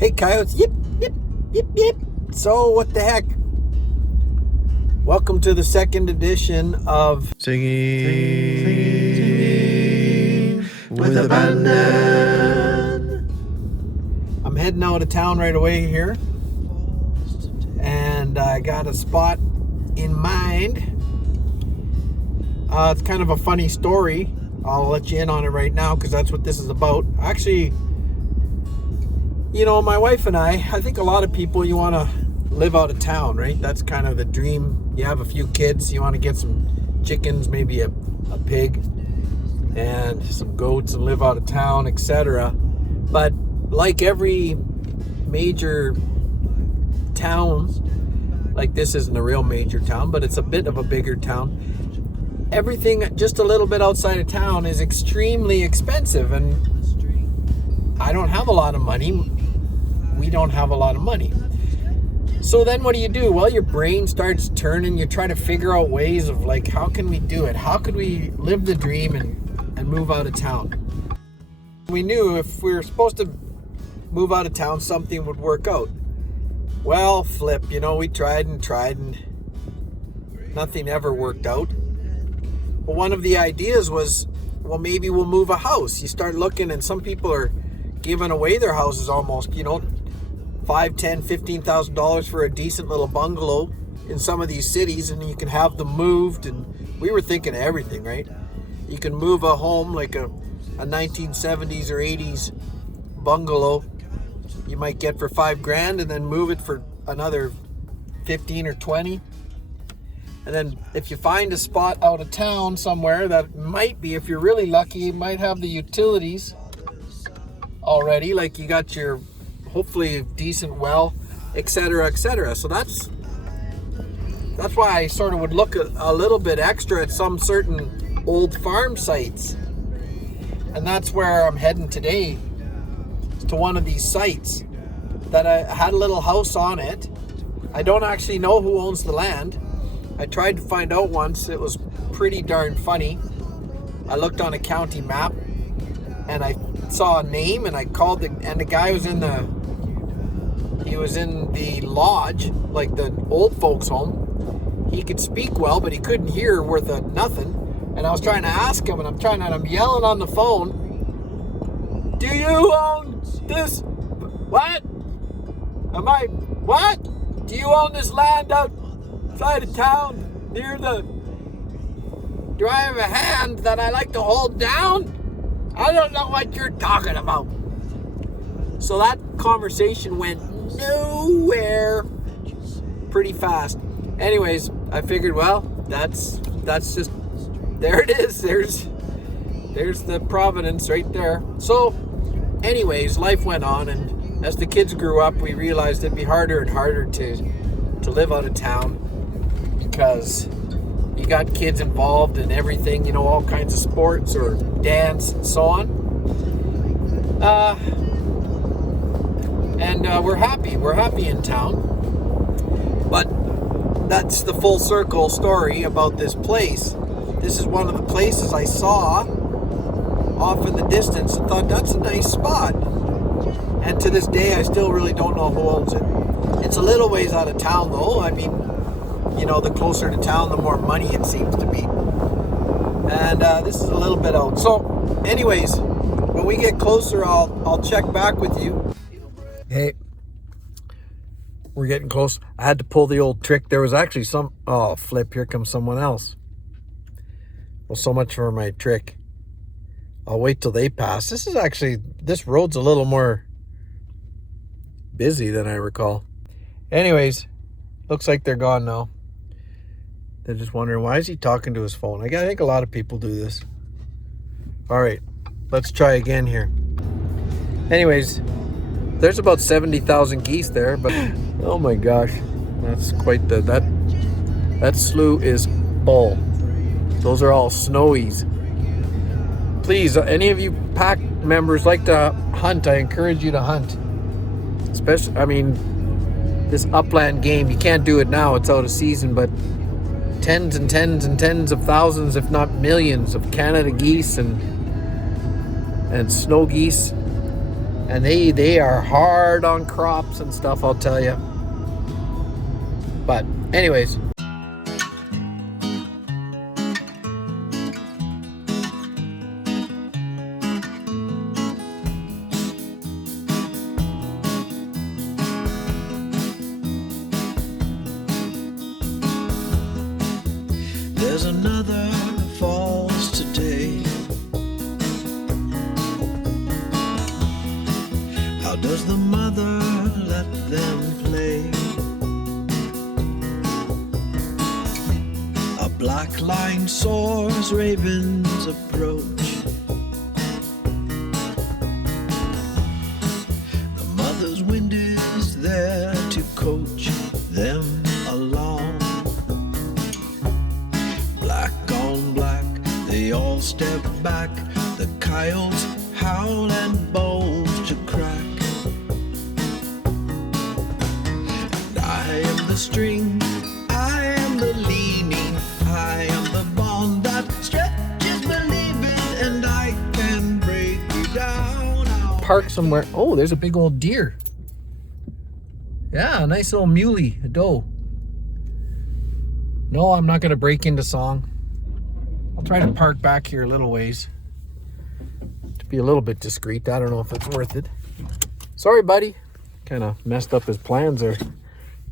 Hey coyotes, yip, yip, yip, yip. So what the heck? Welcome to the second edition of Singing with abandon. I'm heading out of town right away here, and I got a spot in mind. It's kind of a funny story. I'll let you in on it right now because that's what this is about. Actually, you know, my wife and I think a lot of people, you want to live out of town, right? That's kind of the dream. You have a few kids, you want to get some chickens, maybe a pig and some goats and live out of town, etc. But like every major town, like this isn't a real major town, but it's a bit of a bigger town. Everything just a little bit outside of town is extremely expensive, and I don't have a lot of money. We don't have a lot of money. So then what do? Well, your brain starts turning. You try to figure out ways of like, how can we do it? How could we live the dream and move out of town? We knew if we were supposed to move out of town, something would work out. Well, flip, we tried and nothing ever worked out. But one of the ideas was, well, maybe we'll move a house. You start looking, and some people are giving away their houses almost, $5,000, $10,000, $15,000 for a decent little bungalow in some of these cities, and you can have them moved. And we were thinking of everything, right? You can move a home like a 1970s or 80s bungalow you might get for $5,000, and then move it for another 15 or 20. And then if you find a spot out of town somewhere that might be, if you're really lucky, you might have the utilities already, like you got your hopefully decent well, etc., etc. So that's why I sort of would look a little bit extra at some certain old farm sites. And that's where I'm heading today, to one of these sites that I had a little house on it. I don't actually know who owns the land. I tried to find out once. It was pretty darn funny. I looked on a county map and I saw a name, and I called and the guy was in the lodge, like the old folks home. He could speak well, but he couldn't hear worth a nothing. And I was trying to ask him, and I'm yelling on the phone, do you own this? What? What? Do you own this land outside of town near do I have a hand that I like to hold down? I don't know what you're talking about. So that conversation went nowhere pretty fast. Anyways, I figured, well, that's just, there it is. There's the providence right there. So anyways, life went on, and as the kids grew up, we realized it'd be harder and harder to live out of town because you got kids involved in everything, all kinds of sports or dance and so on. And we're happy in town. But that's the full circle story about this place. This is one of the places I saw off in the distance and thought, that's a nice spot. And to this day, I still really don't know who owns it. It's a little ways out of town, though. I mean, the closer to town, the more money it seems to be. And this is a little bit out. So, anyways, when we get closer, I'll check back with you. Hey, we're getting close. I had to pull the old trick. There was actually flip, here comes someone else. Well, so much for my trick. I'll wait till they pass. This road's a little more busy than I recall. Anyways, looks like they're gone now. They're just wondering, why is he talking to his phone? I think a lot of people do this. All right, let's try again here. Anyways, there's about 70,000 geese there, but oh my gosh, that's quite that slough is full. Those are all snowies. Please, any of you pack members like to hunt, I encourage you to hunt. Especially, this upland game, you can't do it now, it's out of season, but tens and tens and tens of thousands, if not millions, of Canada geese and snow geese And they are hard on crops and stuff, I'll tell you. But anyways. There's another falls today. How does the mother let them play? A black line soars, ravens approach. The mother's wind is there to coach them along. Black on black, they all step back. The coyotes howl and bones to crack. And I am the string, I am the leaning, I am the bond that stretches believing, and I can break you down. Park somewhere. Oh, there's a big old deer. Yeah, a nice little muley, a doe. No, I'm not going to break into song. I'll try to park back here a little ways to be a little bit discreet. I don't know if it's worth it. Sorry, buddy. Kind of messed up his plans there.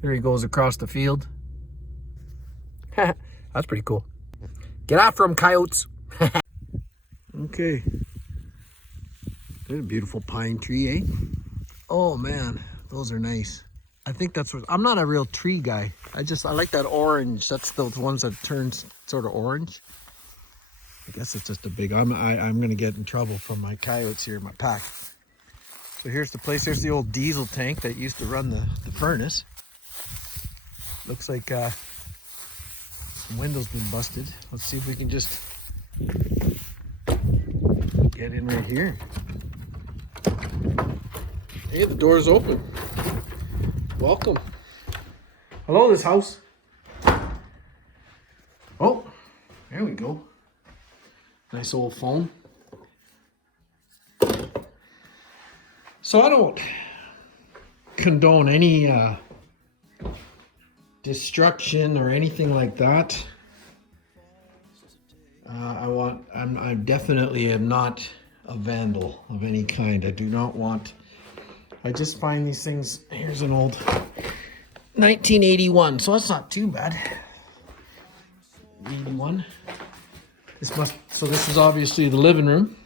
There he goes across the field. That's pretty cool. Get after him, coyotes. Okay. There's a beautiful pine tree, eh? Oh, man. Those are nice. I think that's what... I'm not a real tree guy. I like that orange. That's those ones that turn sort of orange. I guess it's just a big... I'm going to get in trouble from my coyotes here in my pack. So here's the place. There's the old diesel tank that used to run the furnace. Looks like the window's been busted. Let's see if we can just get in right here. Hey, the door's open. Welcome. Hello, this house. Oh, there we go. Nice old phone. So I don't condone any destruction or anything like that. I definitely am not a vandal of any kind. I do not want... I just find these things... Here's an old 1981, so that's not too bad. 81. So this is obviously the living room.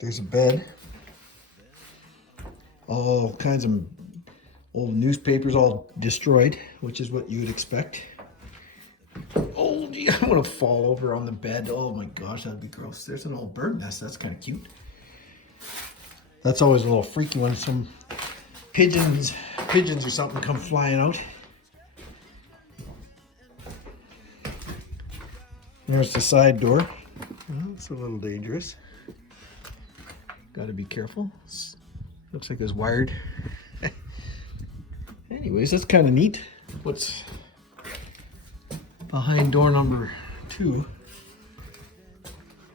There's a bed. All kinds of old newspapers all destroyed, which is what you would expect. Oh, gee, I'm gonna fall over on the bed. Oh my gosh, that'd be gross. There's an old bird nest. That's kind of cute. That's always a little freaky when some pigeons or something come flying out. There's the side door. Well, it's a little dangerous. Got to be careful. Looks like it's wired. Anyways, that's kind of neat. What's behind door number 2?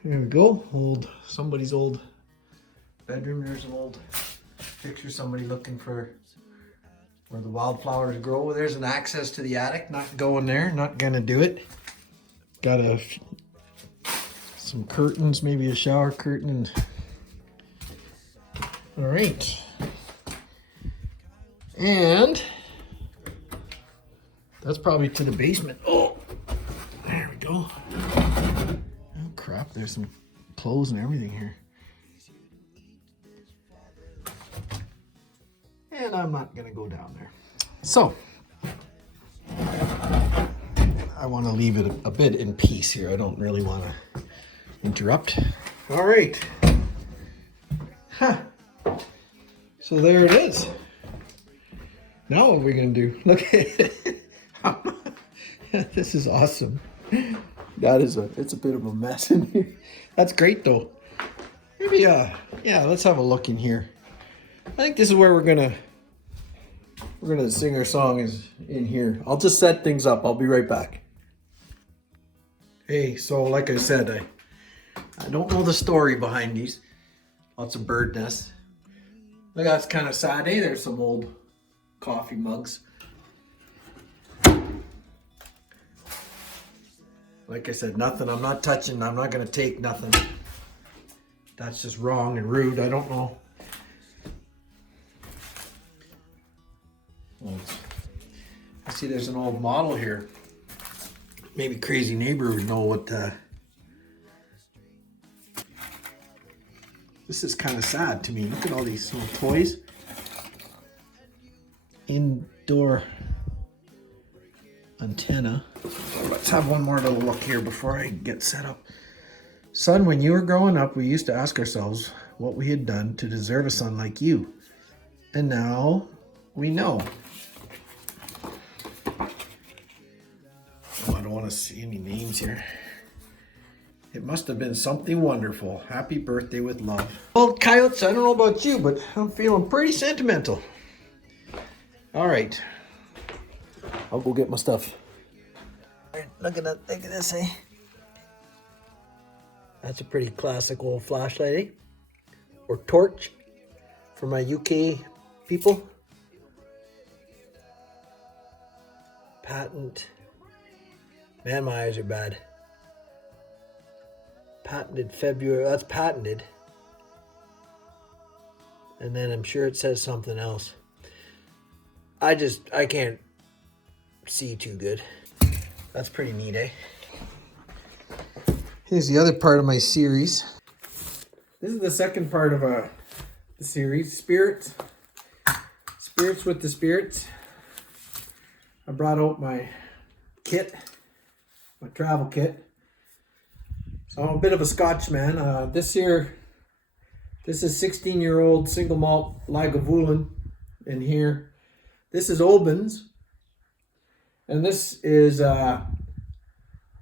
There we go. Somebody's old bedroom. There's an old picture. Somebody looking for where the wildflowers grow. There's an access to the attic. Not going there. Not gonna do it. Got some curtains, maybe a shower curtain. All right. And that's probably to the basement. Oh, there we go. Oh crap, there's some clothes and everything here. And I'm not gonna go down there. So, I want to leave it a bit in peace here. I don't really want to interrupt. All right. Huh. So there it is. Now what are we going to do? Look at it. This is awesome. It's a bit of a mess in here. That's great though. Maybe, yeah, let's have a look in here. I think this is where we're gonna sing our song is in here. I'll just set things up. I'll be right back. Hey, so like I said, I don't know the story behind these. Lots of bird nests. Look, that's kind of sad, eh? There's some old coffee mugs. Like I said, nothing. I'm not touching. I'm not going to take nothing. That's just wrong and rude. I don't know. Well, I see there's an old model here. Maybe Crazy Neighbor would know what... This is kind of sad to me. Look at all these little toys. Indoor antenna. Let's have one more little look here before I get set up. Son, when you were growing up, we used to ask ourselves what we had done to deserve a son like you. And now we know. Oh, I don't want to see any names here. It must have been something wonderful. Happy birthday with love. Well, coyotes, I don't know about you, but I'm feeling pretty sentimental. All right. I'll go get my stuff. All right, look at that. Look at this, eh? That's a pretty classic old flashlight, eh? Or torch for my UK people. Patent. Man, my eyes are bad. Patented February. That's patented. And then I'm sure it says something else. I can't see too good. That's pretty neat, eh? Here's the other part of my series. This is the second part of the series, Spirits. Spirits with the Spirits. I brought out my kit, my travel kit. So I'm a bit of a Scotchman. This is 16-year-old single malt Lagavulin in here. This is Oban's. And this is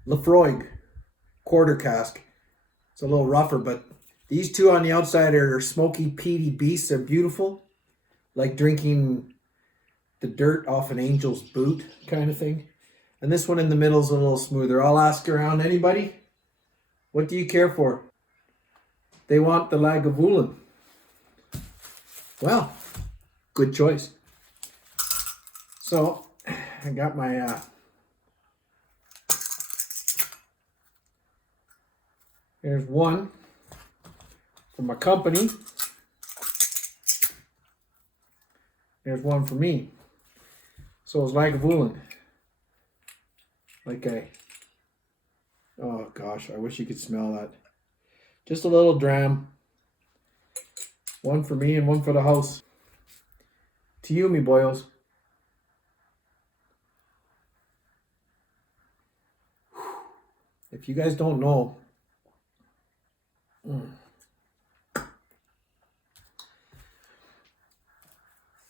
Lefroy quarter cask. It's a little rougher, but these two on the outside are smoky, peaty beasts. They're beautiful. Like drinking the dirt off an angel's boot kind of thing. And this one in the middle is a little smoother. I'll ask around, anybody? What do you care for? They want the Lagavulin. Well, good choice. So, I got my here's one for my company. There's one for me. So it's Lagavulin. Oh gosh, I wish you could smell that. Just a little dram. One for me and one for the house. To you, me boyos. If you guys don't know,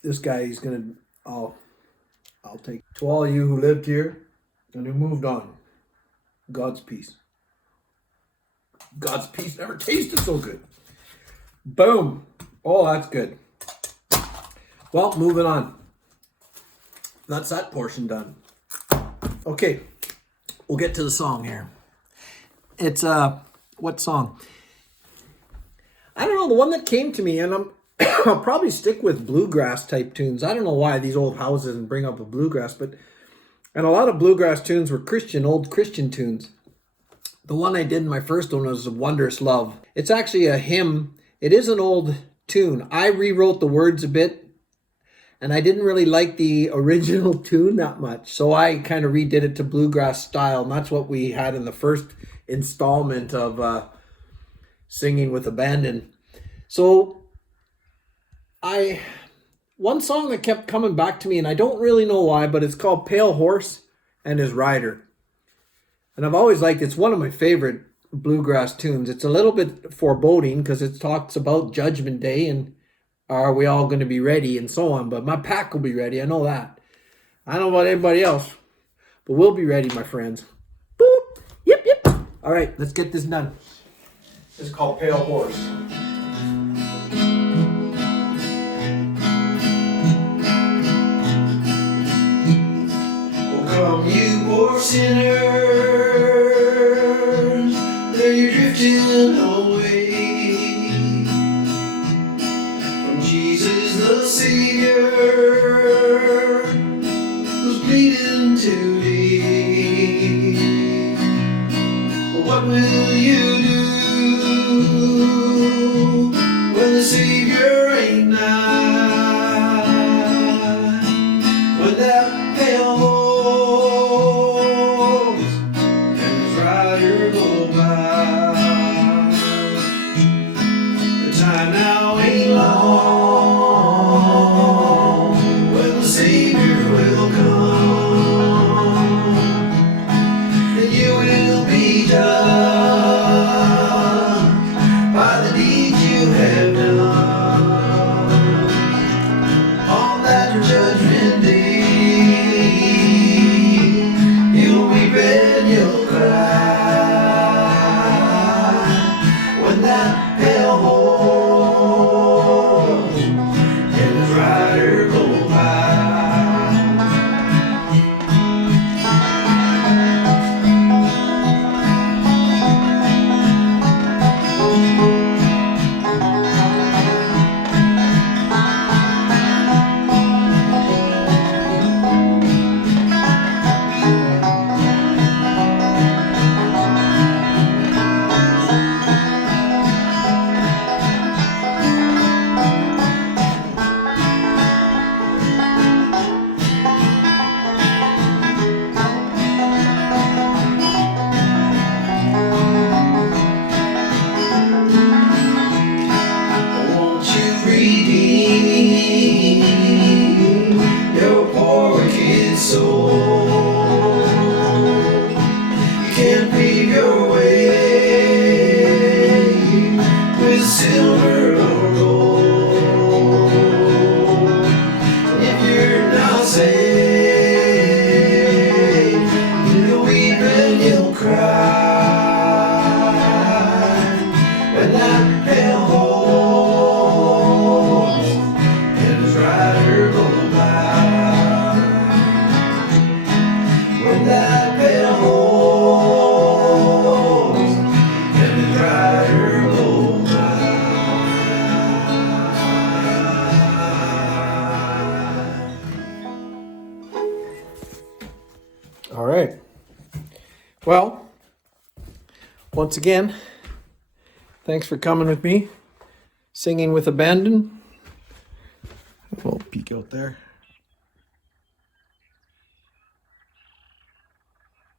this guy, he's gonna, I'll take, to all of you who lived here and who moved on, God's peace. God's peace never tasted so good. Boom. Oh, that's good. Well, moving on. That's that portion done. Okay, we'll get to the song here. It's what song? I don't know, the one that came to me, and I'll probably stick with bluegrass type tunes. I don't know why these old houses and bring up a bluegrass, and a lot of bluegrass tunes were old Christian tunes. The one I did in my first one was Wondrous Love. It's actually a hymn. It is an old tune. I rewrote the words a bit, and I didn't really like the original tune that much, so I kind of redid it to bluegrass style, and that's what we had in the first installment of Singing with Abandon. So one song that kept coming back to me, and I don't really know why, but it's called Pale Horse and His Rider. And I've always liked it. It's one of my favorite bluegrass tunes. It's a little bit foreboding because it talks about Judgment Day and are we all going to be ready and so on. But my pack will be ready. I know that. I don't know about anybody else, but we'll be ready, my friends. Boop. Yep, yep. All right, let's get this done. This is called Pale Horse. Come, you poor sinners, there you're drifting horse and his rider go by. Won't you redeem your poor kid's soul? You can't pay your way with silver or gold. If you're not saved, you'll weep and you'll cry when that pale horse and his rider go by. When that pale horse and his rider go by. All right. Well, once again, thanks for coming with me. Singing with Abandon. A little peek out there.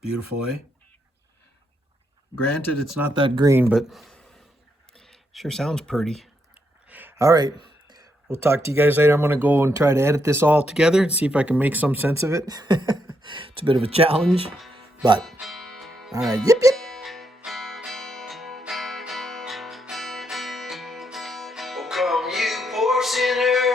Beautiful, eh? Granted, it's not that green, but sure sounds pretty. All right. We'll talk to you guys later. I'm going to go and try to edit this all together and see if I can make some sense of it. It's a bit of a challenge, but all right. Yip, yip. Oh, come you poor sinner.